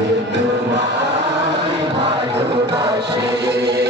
আমি তোমায় ভালোবাসি